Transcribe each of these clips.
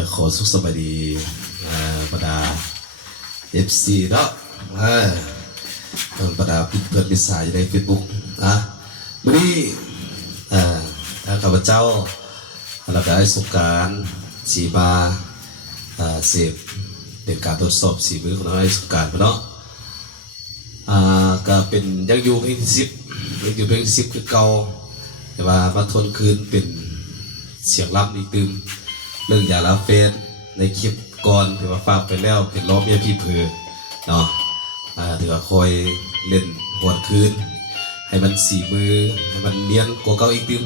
ก็ขอสุขสบายดีบรรดา FC เนาะบรรดาเพื่อนมิตรสายใน Facebook วันนี้ข้าพเจ้าเราได้สงการสีมาเสพเป็นการทดสอบสีมือของเราในสงการเนาะก็เป็นยังอยู่เพลงที่10ยังอยู่เพลงที่10คือเก่าแต่ว่ามาทนคืนเป็นเสียงรับอีกตื่มเรื่องยาลาเฟนในคลิปก่อนถือว่าฝากไปแล้วเป็นล้อเมียพี่เผือเนาะถือว่าคอยเล่นหวนคืนให้มันสีมือให้มันเนียนกว่าเก่าอีกตื่ม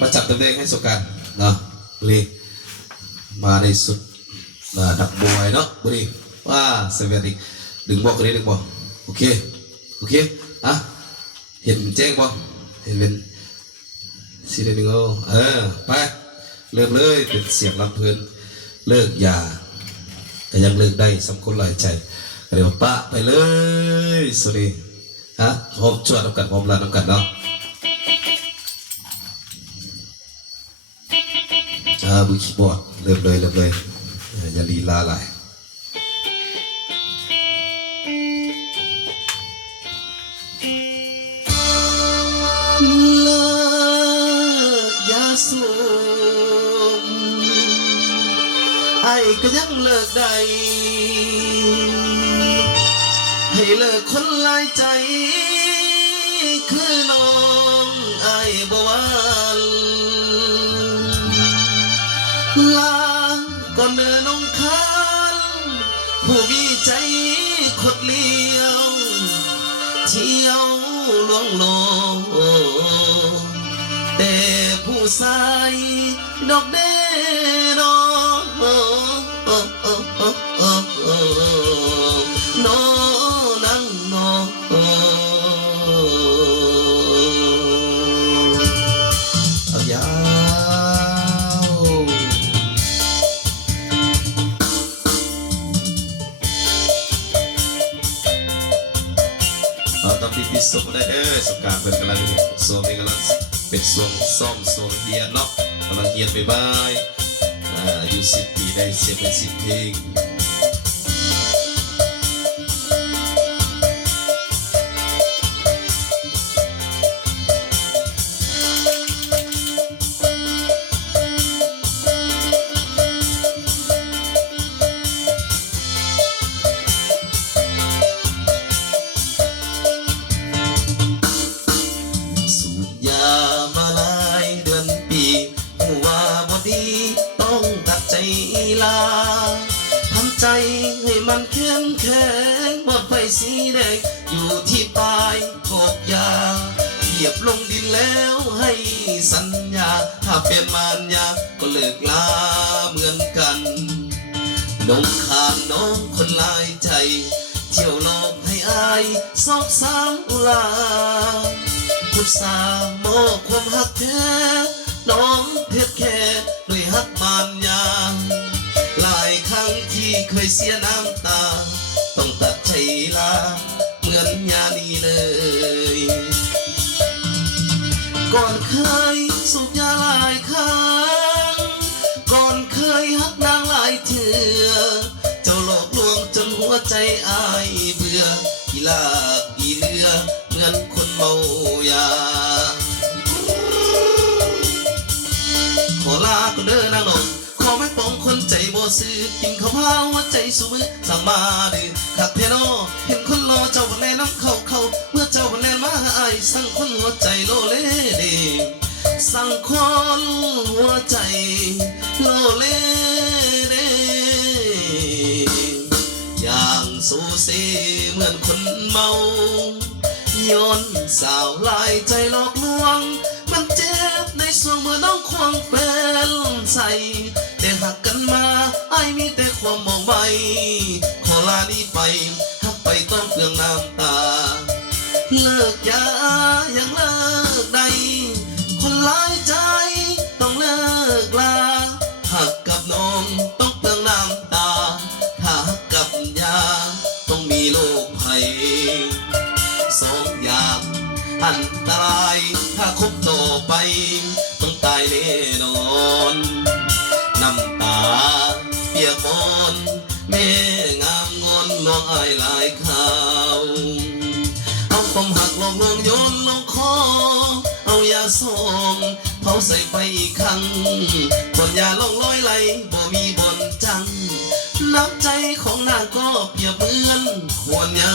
มาจับตำแหน่งให้สงการเนาะเลยมาในสุดดักบอยเนาะบุรีว่าเซเว่นอีกดึงบอกกันเลยดึงบอกโอเคเห็นแจ้งบอกเห็นเป็นสีแดงไปเริ่มเลยเป็นเสียงลำเพลินเลิกยาแต่ยังเลิกได้สำคัญหลายใจเดี๋ยวปะไปเลยสวัสดีพร้อมชวนน้ำกันพร้อมลาน้ำกันเนาะมือคีย์บอร์ดเริ่มเลยอย่าลีลาหลายเลิกยาสูบไอ้ก็ยังเลิกได้ให้เลิกคนหลายใจคือน้องไอ้บ่ว่าลาก่อนเดินน้องค้างผู้มีใจขดเลี้ยวเที่ยวลวงโลแต่ผู้ชายดอกเดดอนอนั่งนอยาวต้องปิดสมได้สงการเป็นกำลังสวมกำลังเป็นสวมซ่อมสวมเฮียนเนาะกำลังเฮียนไปบ้ายอายุ10 ปีได้เสียเป็น10 เพลงทำใจให้มันเข้มแข็งบนไฟสีแดงอยู่ที่ปลายกบยาเหยียบลงดินแล้วให้สัญญาถ้าเป็นมารยาก็เลิกลาเหมือนกันน้องขาดน้องคนลายใจเที่ยวหลอกให้อายซอกสามอุลาพุทธาโมกความหักแท้น้องเพชรแค่ด้วยหักมารยาหลายครั้งที่เคยเสียน้ำตาต้องตัดใจลาเหมือนยานีเลยก่อนเคยสูบยาหลายครั้งก่อนเคยหักนางหลายเถื่อเจ้าหลอกลวงจนหัวใจอายเบื่ออีลากอีเลือเหมือนคนเมายาขอลาก็เดินนางนองขอไม่ปองคนใจบ่ซื้อกินข้าวพาหัวใจสูมือสั่งมาดื้อขัดเทนอเห็นคนรอเจ้าวันแน่น้ำเขาเมื่อเจ้าวันแน่มาหาไอสั่งคนหัวใจโลเลเดสั่งคนหัวใจโลเลเดอย่างสูสีเหมือนคนเมาย้อนสาวลายใจหลอกลวงมันเจ็บในส่วงเมื่อน้องควงแฟนใส่แต่หักกันมาไอ้มีแต่ความมองไม่ขอลานี้ไปหักไปต้องเปลืองน้ำตาเลิกยายังเลิกได้คนหลายใจต้องเลิกลาหักกับน้องต้องเปลืองน้ำตาถ้าหักกับยาต้องมีโรคภัยสองอย่างอันตรายถ้าคบต่อไปต้องตายแน่นอนน้ำตา ส่งเผาใส่ไปอีกครั้งบนยาล่องลอยไหลบ่มีบนจังน้ำใจของนางก็เปรียบเหมือนควรยา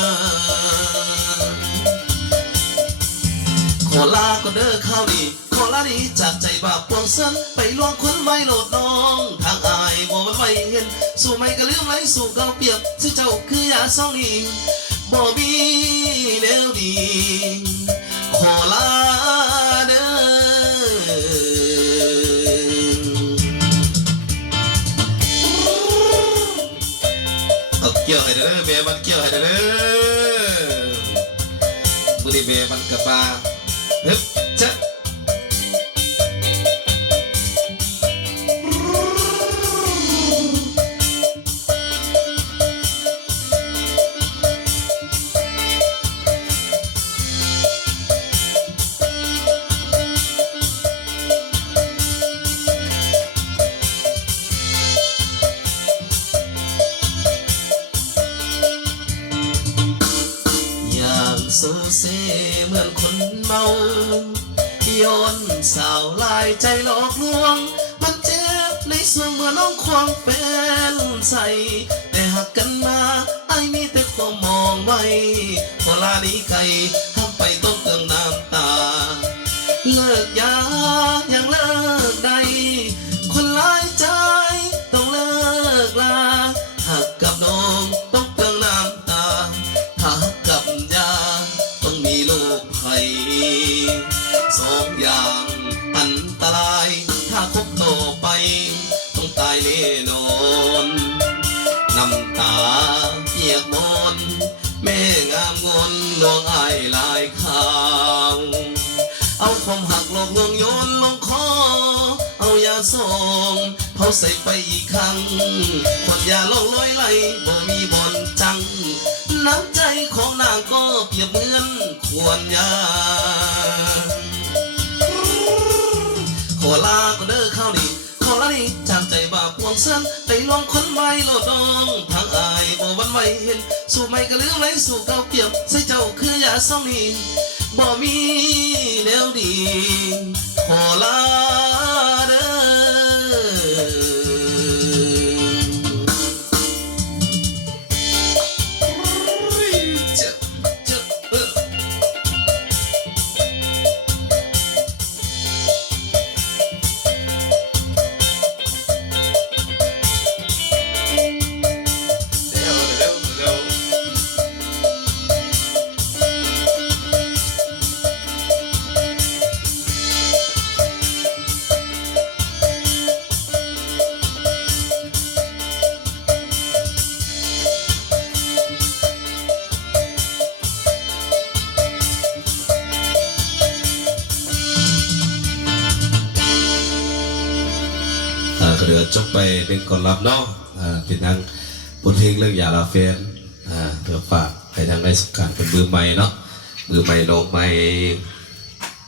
ขอลาก็เด้อข้าวดีขอลาดีจากใจบาปปวงเส้นไปลวงคนไว้โหลดน้องทางอายบ่มันไว้เห็นสู่ไม่ก็ลืมไหลสู่เก่าเปรียบที่เจ้าคือยาสองนี้บ่มีแนวดีขอลาเด้อเอาเกี่ยวให้เด้อแม่มันเกี่ยวให้เด้อมื้อนี้แม่มันกลับมาฮึบจ๊ะโซเซเหมือนคนเมาย้อนสาวลายใจหลอกลวงมันเจ็บในส่วนเมื่อน้องควงเป็นใส่แต่หักกันมาไอ้มีแต่ความมองไว้พอลานี้ไกลหักไปต้องเติมน้ำตาเลิกยายังเลิกได้คนหลายใจต้องเลิกลาหักกับน้องต้องเติมน้ำตาหักกับยาต้องมีลูกไผ่สองอย่างอันตรายถ้าคบต่อไปต้องตายแน่นอนน้ำตาเปียกมอนแม่งามงอนลวงอายลายข่าวเอาความหักหลอกลวงโยนลงคอเอายาส่งเผาใส่ไปอีกครั้งคนยาล่องลอยไหลบ่มีบนจังน้ำใจของนางก็เปรียบเหมือนควรยาขอลาก็เด้อข้าวดีขอลาดีจากใจบาปพวงเส้นไปลองคนไว้โลดน้องทางอายบ่วันไว้เห็นสู่ไม่ก็ลืมไหลสู่เก่าเปรียบใส่เจ้าคือยาสองนี้บ่มีแนวดีขอลาเด้อก็เดือจบไปเป็นก่อนรับเนาะเป็นทางบทเพลงเรื่องอย่าลาเฟนเพื่อฝากให้ทางได้สุขการเป็นมือใหม่เนาะมือใหม่โลกใหม่